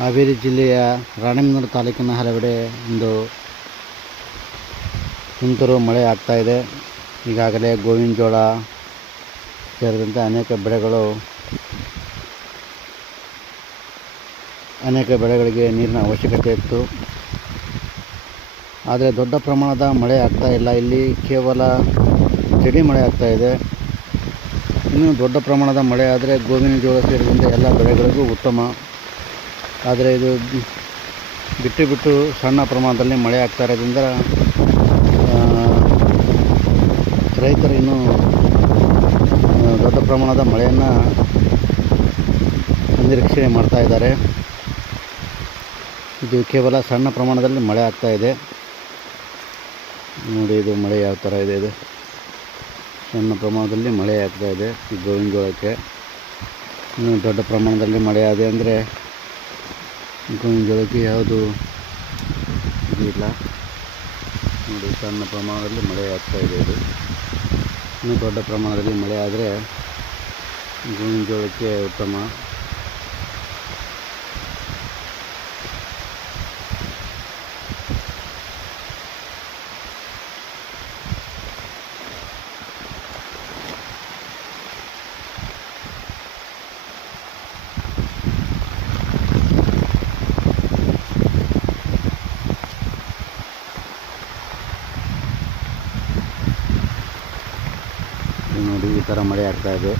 ಹಾವೇರಿ ಜಿಲ್ಲೆಯ ರಾಣೆಬೆನ್ನೂರು ತಾಲೂಕಿನ ಹಲವೆಡೆ ಒಂದು ತುಂತುರು ಮಳೆ ಆಗ್ತಾಯಿದೆ. ಈಗಾಗಲೇ ಗೋವಿನ ಜೋಳ ಸೇರಿದಂತೆ ಅನೇಕ ಬೆಳೆಗಳಿಗೆ ನೀರಿನ ಅವಶ್ಯಕತೆ ಇತ್ತು. ಆದರೆ ದೊಡ್ಡ ಪ್ರಮಾಣದ ಮಳೆ ಆಗ್ತಾ ಇಲ್ಲ. ಇಲ್ಲಿ ಕೇವಲ ಜಡಿ ಮಳೆ ಆಗ್ತಾಯಿದೆ. ಇನ್ನೂ ದೊಡ್ಡ ಪ್ರಮಾಣದ ಮಳೆ ಆದರೆ ಗೋವಿನ ಜೋಳ ಸೇರಿದಂತೆ ಎಲ್ಲ ಬೆಳೆಗಳಿಗೂ ಉತ್ತಮ. ಆದರೆ ಇದು ಬಿಟ್ಟು ಸಣ್ಣ ಪ್ರಮಾಣದಲ್ಲಿ ಮಳೆ ಆಗ್ತಾ ಇರೋದ್ರಿಂದ ರೈತರು ಇನ್ನೂ ದೊಡ್ಡ ಪ್ರಮಾಣದ ಮಳೆಯನ್ನು ನಿರೀಕ್ಷೆ ಮಾಡ್ತಾ ಇದ್ದಾರೆ. ಇದು ಕೇವಲ ಸಣ್ಣ ಪ್ರಮಾಣದಲ್ಲಿ ಮಳೆ ಆಗ್ತಾ ಇದೆ. ನೋಡಿ, ಇದು ಮಳೆ ಯಾವ ಥರ ಇದೆ. ಇದು ಸಣ್ಣ ಪ್ರಮಾಣದಲ್ಲಿ ಮಳೆ ಆಗ್ತಾ ಇದೆ ಈ ಗೋವಿನ ಜೋಳಕ್ಕೆ. ಇನ್ನೂ ದೊಡ್ಡ ಪ್ರಮಾಣದಲ್ಲಿ ಮಳೆ ಆದೆ ಅಂದರೆ ಗೋವಿನ ಜೋಳಕ್ಕೆ ಯಾವುದು ಇದು ಇಲ್ಲ. ನೋಡಿ, ಸಣ್ಣ ಪ್ರಮಾಣದಲ್ಲಿ ಮಳೆ ಆಗ್ತಾ ಇದೆ. ಇದು ಇನ್ನೂ ದೊಡ್ಡ ಪ್ರಮಾಣದಲ್ಲಿ ಮಳೆ ಆದರೆ ಗೋವಿನ ಜೋಳಕ್ಕೆ ಉತ್ತಮ. ನೋಡಿ, ಈ ಥರ ಮಳೆ ಆಗ್ತಾ ಇದೆ.